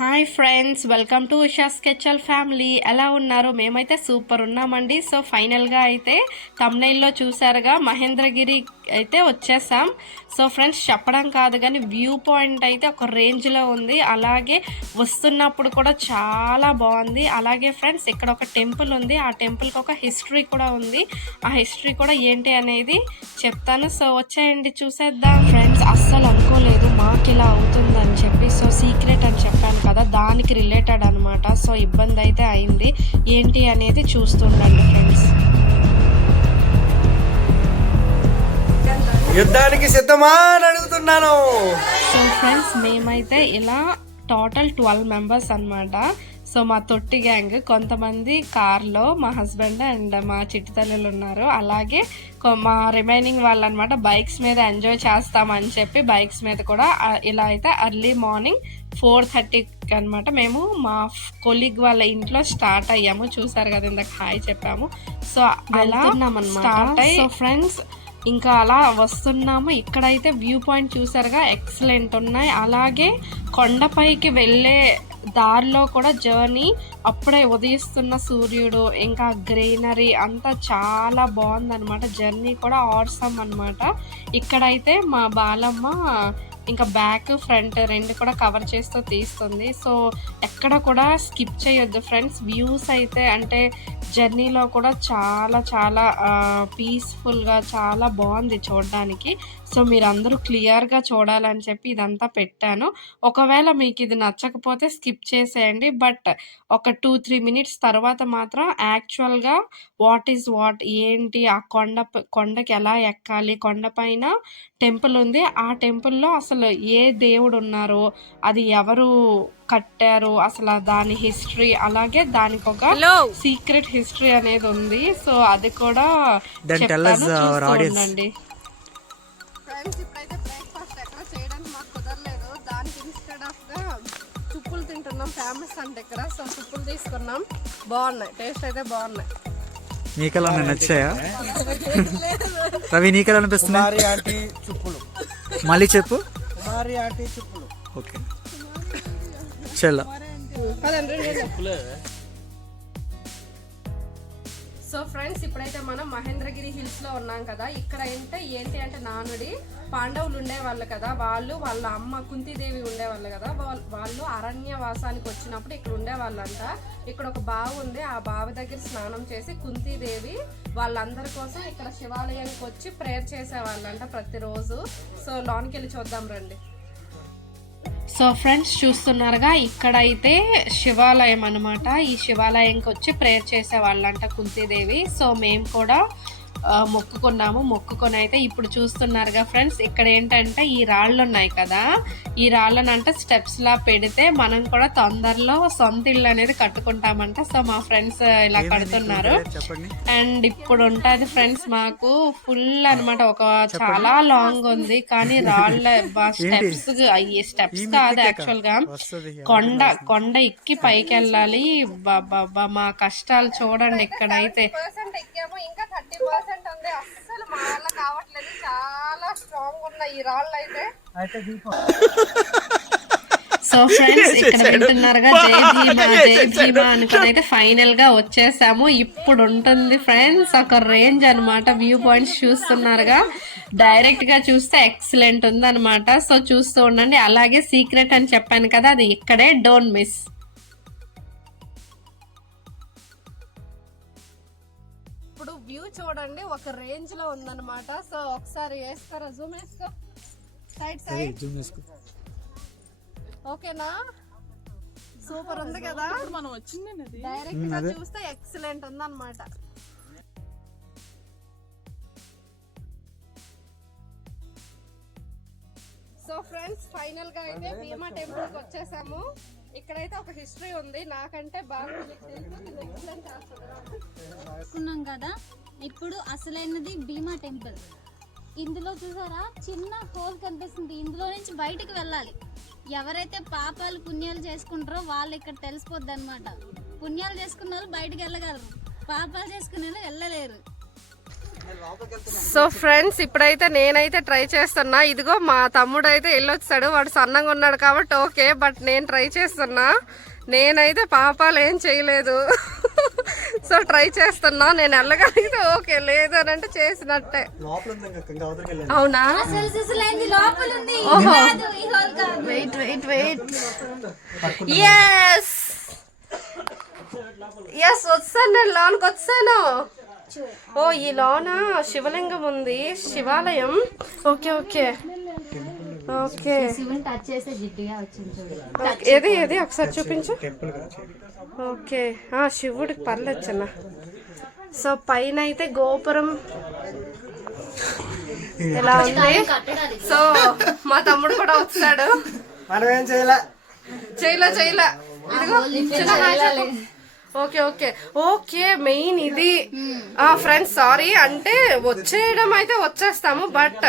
Hi friends, welcome to Usha స్కెచ్ఎల్ family. ఎలా ఉన్నారు? మేమైతే సూపర్ ఉన్నామండి. సో ఫైనల్గా అయితే తమ్నైల్లో చూసారుగా, మహేంద్రగిరి అయితే వచ్చేసాం. సో ఫ్రెండ్స్, చెప్పడం కాదు కానీ వ్యూ పాయింట్ అయితే ఒక రేంజ్లో ఉంది. అలాగే వస్తున్నప్పుడు కూడా చాలా బాగుంది. అలాగే ఫ్రెండ్స్, ఇక్కడ ఒక టెంపుల్ ఉంది. ఆ టెంపుల్కి ఒక హిస్టరీ కూడా ఉంది. ఆ హిస్టరీ కూడా ఏంటి అనేది చెప్తాను. సో వచ్చేయండి, చూసేద్దాం. ఫ్రెండ్స్, అస్సలు అనుకోలేదు మాకు ఇలా అవుతుందని చెప్పి. సో సీక్రెట్ అని చెప్పాను కదా, దానికి రిలేటెడ్ అనమాట. సో ఇబ్బంది అయితే అయింది. ఏంటి అనేది చూస్తుండండి ఫ్రెండ్స్. యుద్ధానికి సిద్ధమా అని అడుగుతున్నాను. సో ఫ్రెండ్స్, మేమైతే ఇలా టోటల్ 12 మెంబర్స్ అనమాట. సో మా తొట్టి గ్యాంగ్, కొంతమంది కార్లో మా హస్బెండ్ అండ్ మా చిట్టి తల్లులు ఉన్నారు. అలాగే మా రిమైనింగ్ వాళ్ళు అనమాట బైక్స్ మీద ఎంజాయ్ చేస్తామని చెప్పి బైక్స్ మీద కూడా ఇలా అయితే ఎర్లీ మార్నింగ్ 4:30కి అనమాట మేము మా కొలీగ్ వాళ్ళ ఇంట్లో స్టార్ట్ అయ్యాము. చూసారు కదా, ఇందాక హాయ్ చెప్పాము. సో అలా స్టార్ట్ అయ్యి, సో ఫ్రెండ్స్ ఇంకా అలా వస్తున్నాము. ఇక్కడైతే వ్యూ పాయింట్ చూసారుగా, ఎక్సలెంట్ ఉన్నాయి. అలాగే కొండపైకి వెళ్ళే దారిలో కూడా జర్నీ, అప్పుడే ఉదయిస్తున్న సూర్యుడు, ఇంకా గ్రీనరీ అంతా చాలా బాగుందన్నమాట. జర్నీ కూడా ఆసమ్ అన్నమాట. ఇక్కడైతే మా బాలమ్మ ఇంకా బ్యాక్ ఫ్రంట్ రెండు కూడా కవర్ చేస్తూ తీస్తుంది. సో ఎక్కడ కూడా స్కిప్ చేయొద్దు ఫ్రెండ్స్. వ్యూస్ అయితే అంటే జర్నీలో కూడా చాలా చాలా పీస్ఫుల్గా చాలా బాగుంది చూడడానికి. సో మీరందరూ క్లియర్గా చూడాలని చెప్పి ఇదంతా పెట్టాను. ఒకవేళ మీకు ఇది నచ్చకపోతే స్కిప్ చేసేయండి. బట్ ఒక 2-3 మినిట్స్ తర్వాత మాత్రం యాక్చువల్గా వాట్ ఈజ్ వాట్, ఏంటి, ఆ కొండకి ఎలా ఎక్కాలి, కొండపైన టెంపుల్ ఉంది, ఆ టెంపుల్లో అసలు ఏ దేవుడు ఉన్నారో, అది ఎవరు కట్టారు, అసలు దాని హిస్టరీ, అలాగే దానికి ఒక సీక్రెట్ హిస్టరీ అనేది ఉంది. సో అది కూడా చెప్తాను. ఫ్రెండ్స్, ఇప్పుడైతే బ్రేక్ఫాస్ట్ ఎక్కడ చేయడానికి మాకు కుదరలేదు. దానికి ఇన్స్టెడ్ ఆఫ్ గా చుప్పులు తింటున్నాం. ఫేమస్ అంటే ఇక్కడ. సో చుప్పులు తీసుకున్నాం, బాగున్నాయి, టేస్ట్ అయితే బాగున్నాయి. నీకెలా నచ్చాయా రవి? నీకెలా అనిపిస్తుంది? మళ్ళీ చెప్పు. ఓకే, చలో. సో ఫ్రెండ్స్, ఇప్పుడైతే మనం మహేంద్రగిరి హిల్స్ లో ఉన్నాం కదా. ఇక్కడ ఏంటి అంటే నానుడి పాండవులు ఉండేవాళ్ళు కదా, వాళ్ళ అమ్మ కుంతీదేవి ఉండేవాళ్ళు కదా. వాళ్ళు అరణ్యవాసానికి వచ్చినప్పుడు ఇక్కడ ఉండేవాళ్ళంట. ఇక్కడ ఒక బావి ఉంది, ఆ బావి దగ్గర స్నానం చేసి కుంతీదేవి వాళ్ళందరి కోసం ఇక్కడ శివాలయానికి వచ్చి ప్రేయర్ చేసేవాళ్ళంట ప్రతిరోజు. సో లోనికి వెళ్ళి చూద్దాం రండి. సో ఫ్రెండ్స్, చూస్తున్నారుగా, ఇక్కడైతే శివాలయం అనమాట. ఈ శివాలయంకి వచ్చి ప్రేయర్ చేసే వాళ్ళంట కుంతీదేవి. సో మేము కూడా మొక్కుకొని అయితే ఇప్పుడు చూస్తున్నారుగా ఫ్రెండ్స్, ఇక్కడ ఏంటంటే ఈ రాళ్ళు ఉన్నాయి కదా, ఈ రాళ్ళనంటే స్టెప్స్ లా పెడితే మనం కూడా తొందరలో సొంత ఇల్లు అనేది కట్టుకుంటామంట. సో మా ఫ్రెండ్స్ ఇలా కడుతున్నారు. అండ్ ఇప్పుడు ఉంటుంది ఫ్రెండ్స్, మాకు ఫుల్ అనమాట, ఒక చాలా లాంగ్ ఉంది కానీ రాళ్ళ స్టెప్స్ కాదు, యాక్చువల్ గా కొండ ఎక్కి పైకి వెళ్ళాలి. మా కష్టాలు చూడండి. ఇక్కడైతే ఇంకా 30% ఉంది. అస్సలు మా వల్ల కావట్లేదు. చాలా స్ట్రాంగ్ ఉన్నాయి ఈ రాళ్ళు అయితే. సో ఫ్రెండ్స్, ఇక్కడ వింటున్నారుగా, జై భీమా అనుకుని అయితే ఫైనల్ గా వచ్చేసాము. ఇప్పుడు ఉంటుంది ఫ్రెండ్స్ ఒక రేంజ్ అనమాట. వ్యూ పాయింట్స్ చూస్తున్నారుగా, డైరెక్ట్ గా చూస్తే ఎక్సలెంట్ ఉంది అనమాట. సో చూస్తూ ఉండండి. అలాగే సీక్రెట్ అని చెప్పాను కదా, అది ఇక్కడే, డోంట్ మిస్. ఇప్పుడు వ్యూ చూడండి, ఒక రేంజ్ లో ఉందన్నమాట. సో ఒకసారి వేస్తారా, జూమ్ వేసుకో, సైడ్ ఓకేనా? సూపర్ ఉంది కదా. మనం వచ్చింది డైరెక్ట్ గా చూస్తే ఎక్సలెంట్ ఉంది అనమాట. సో ఫ్రెండ్స్, ఫైనల్ గా అయితే భీమా టెంపుల్ కి వచ్చేసాము. ఇక్కడైతే ఒక హిస్టరీ ఉంది, నాకంటే బాగా తెలుసుకున్నాం కదా. ఇప్పుడు అసలైనది భీమా టెంపుల్. ఇందులో చూసారా, చిన్న హోల్ కనిపిస్తుంది. ఇందులో నుంచి బయటికి వెళ్ళాలి. ఎవరైతే పాపాలు పుణ్యాలు చేసుకుంటారో వాళ్ళు ఇక్కడ తెలిసిపోద్ది అనమాట. పుణ్యాలు చేసుకున్న వాళ్ళు బయటికి వెళ్ళగలరు, పాపాలు చేసుకునే వాళ్ళు వెళ్ళలేరు. సో ఫ్రెండ్స్ ఇప్పుడైతే నేనైతే ట్రై చేస్తున్నా. ఇదిగో మా తమ్ముడు అయితే వెళ్ళొచ్చాడు, వాడు సన్నంగా ఉన్నాడు కాబట్టి ఓకే, బట్ నేను ట్రై చేస్తున్నా. నేనైతే పాపాలు ఏం చేయలేదు. సో ట్రై చేస్తున్నా. నేను వెళ్ళగలిగితే ఓకే, లేదు అని అంటే చేసినట్టే. అవునా? Wait wait wait. Yes yes, వచ్చాను నేను, లోన్కి వచ్చాను. ఓ ఈ లోన శివలింగం ఉంది, శివాలయం. Okay okay okay. ఏది ఏది ఒకసారి చూపించు. ఓకే శివుడికి పర్లేదు చిన్న. సో పైన అయితే గోపురం ఎలా ఉంది. సో మా తమ్ముడు కూడా వచ్చాడు. మనం ఏం చేయలే. చేయలే ఇదిగో చిన్న హాయ్ చెప్పు. Okay okay okay. మెయిన్ ఇది ఫ్రెండ్స్, సారీ అంటే వచ్చేయడం అయితే వచ్చేస్తాము, బట్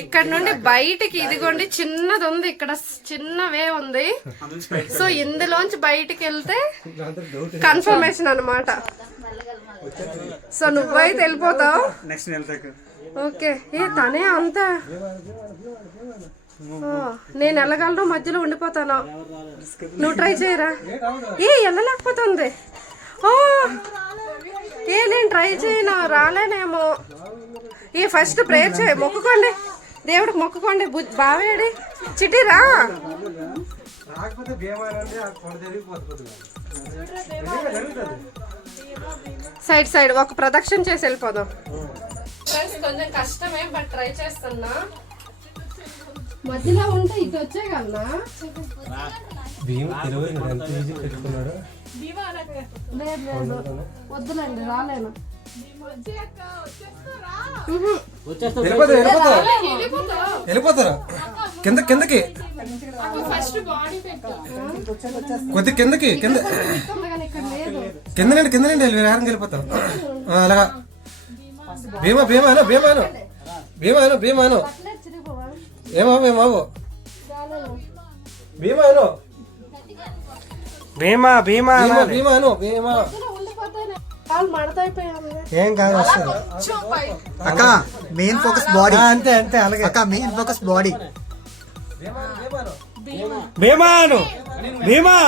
ఇక్కడ నుండి బయటికి ఇదిగోండి చిన్నది ఉంది, ఇక్కడ చిన్న వే ఉంది. సో ఇందులోంచి బయటికి వెళ్తే కన్ఫర్మేషన్ అన్నమాట. సో నువ్వైతే వెళ్ళిపోతావు. ఓకే. తనే అంత నేను వెళ్ళగలను, మధ్యలో ఉండిపోతాను. నువ్వు ట్రై చేయరా? వెళ్ళలేకపోతుంది. నేను ట్రై చేయను, రాలేనేమో. ఫస్ట్ ప్రేయర్ చేయ, మొక్కుకోండి, దేవుడికి మొక్కుకోండి. బావేడి చిటిరా. సైడ్ సైడ్ ఒక ప్రదక్షిణ చేసి వెళ్ళిపోదాం. కొంచెం కష్టమే, బట్ ట్రై చేస్తున్నా. మధ్యలో ఉంటే ఇది వచ్చే కన్నా వద్దులేండి, రాలేను. వెళ్ళిపోతారా కింద కిందకి కొద్ది కిందకి కింద కిందనండి కిందనండి వేరేకి వెళ్ళిపోతారు. అలాగా భీమా భీమాను భీమాను భీమాను భీమాను ఏమో ఏమావో భీమాను భీమా భీమా భీమాను భీమా. ఏం కాదు, అక్క మెయిన్ ఫోకస్ బాడీ. అంతే అంతే అలాగే అక్క మెయిన్ ఫోకస్ బాడీ. భీమాను భీమా.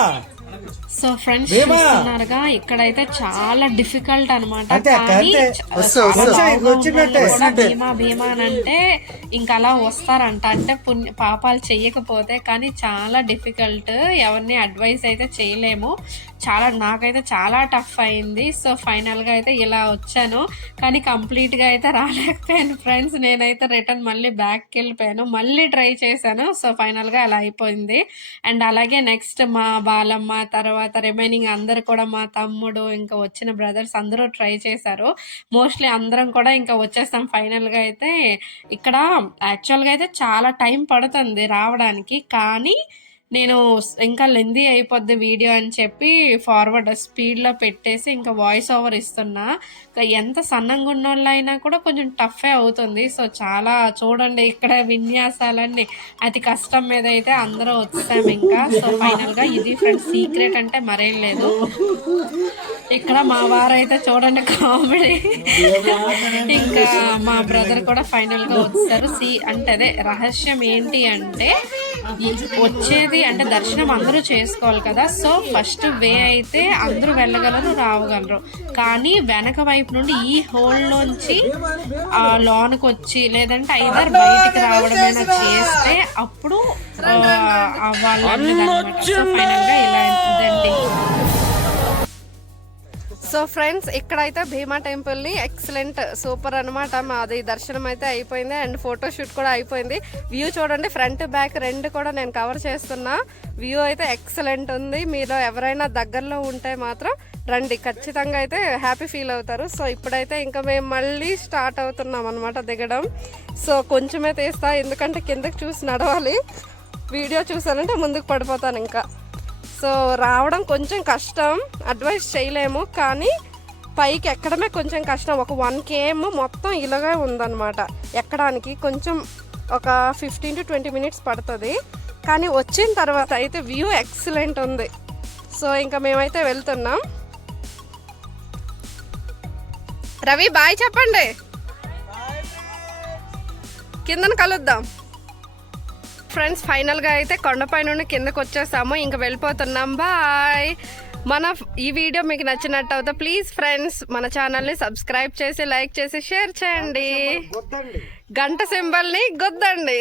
సో ఫ్రెండ్స్ చూస్తున్నారుగా, ఇక్కడైతే చాలా డిఫికల్ట్ అనమాట. భీమా అంటే ఇంకా అలా వస్తారంట, అంటే పాపాలు చెయ్యకపోతే. కానీ చాలా డిఫికల్ట్, ఎవరిని అడ్వైస్ అయితే చేయలేము. నాకైతే చాలా టఫ్ అయింది. సో ఫైనల్ గా అయితే ఇలా వచ్చాను, కానీ కంప్లీట్ గా అయితే రాలేకపోయాను ఫ్రెండ్స్. నేనైతే రిటర్న్ మళ్ళీ బ్యాక్ వెళ్ళిపోయాను, మళ్ళీ ట్రై చేశాను. సో ఫైనల్ గా అలా అయిపోయింది. అండ్ అలాగే నెక్స్ట్ మా బాలమ్మ, తర్వాత రిమైనింగ్ అందరు కూడా, మా తమ్ముడు ఇంకా వచ్చిన బ్రదర్స్ అందరూ ట్రై చేశారు. మోస్ట్లీ అందరం కూడా ఇంకా వచ్చేస్తాం ఫైనల్ గా అయితే. ఇక్కడ యాక్చువల్ గా అయితే చాలా టైం పడుతుంది రావడానికి, కానీ నేను ఇంకా లెందీ అయిపోద్ది వీడియో అని చెప్పి ఫార్వర్డ్ స్పీడ్లో పెట్టేసి ఇంకా వాయిస్ ఓవర్ ఇస్తున్నా. ఎంత సన్నంగా ఉన్న వాళ్ళు అయినా కూడా కొంచెం టఫే అవుతుంది. సో చాలా చూడండి, ఇక్కడ విన్యాసాలన్నీ అతి కష్టం మీద అయితే అందరూ వచ్చాము ఇంకా. సో ఫైనల్గా ఇది ఫ్రెండ్స్ సీక్రెట్ అంటే మరేం లేదు. ఇక్కడ మా వారైతే చూడండి కామెడీ. ఇంకా మా బ్రదర్ కూడా ఫైనల్గా వచ్చారు. అంటే అదే రహస్యం ఏంటి అంటే, వచ్చేది అంటే దర్శనం అందరూ చేసుకోవాలి కదా. సో ఫస్ట్ వే అయితే అందరూ వెళ్ళగలరు, రావగలరు. కానీ వెనక వైపు నుండి ఈ హోల్ నుంచి లోనికి వచ్చి, లేదంటే ఐదర్ బయటికి రావడమైనా చేస్తే అప్పుడు వాళ్ళ ఫైనల్ గా ఇలా ఉంటుందండి. సో ఫ్రెండ్స్ ఇక్కడైతే భీమా టెంపుల్ ని ఎక్సలెంట్ సూపర్ అనమాట. మాది దర్శనం అయితే అయిపోయింది అండ్ ఫోటోషూట్ కూడా అయిపోయింది. వ్యూ చూడండి, ఫ్రంట్ బ్యాక్ రెండు కూడా నేను కవర్ చేస్తున్నా. వ్యూ అయితే ఎక్సలెంట్ ఉంది. మీలో ఎవరైనా దగ్గరలో ఉంటే మాత్రం రండి, ఖచ్చితంగా అయితే హ్యాపీ ఫీల్ అవుతారు. సో ఇప్పుడైతే ఇంకా మేము మళ్ళీ స్టార్ట్ అవుతున్నాం అనమాట దిగడం. సో కొంచెమే తీస్తా, ఎందుకంటే కిందకి చూసి నడవాలి. వీడియో చూసానంటే ముందుకు పడిపోతాను ఇంకా. సో రావడం కొంచెం కష్టం, అడ్వైస్ చేయలేము, కానీ పైకి ఎక్కడమే కొంచెం కష్టం. ఒక 1 km మొత్తం ఇలాగే ఉందన్నమాట. ఎక్కడానికి కొంచెం ఒక 15 to 20 minutes పడుతుంది, కానీ వచ్చిన తర్వాత అయితే వ్యూ ఎక్సలెంట్ ఉంది. సో ఇంకా మేమైతే వెళ్తున్నాం. రవి బాయ్ చెప్పండి. కిందన కలుద్దాం ఫ్రెండ్స్. ఫైనల్గా అయితే కొండపై నుండి కిందకు వచ్చేసాము, ఇంకా వెళ్ళిపోతున్నాం. బాయ్. ఈ వీడియో మీకు నచ్చినట్టు అవుతా ప్లీజ్ ఫ్రెండ్స్ మన ఛానల్ని సబ్స్క్రైబ్ చేసి లైక్ చేసి షేర్ చేయండి, గంట సింబల్ని గుద్దండి.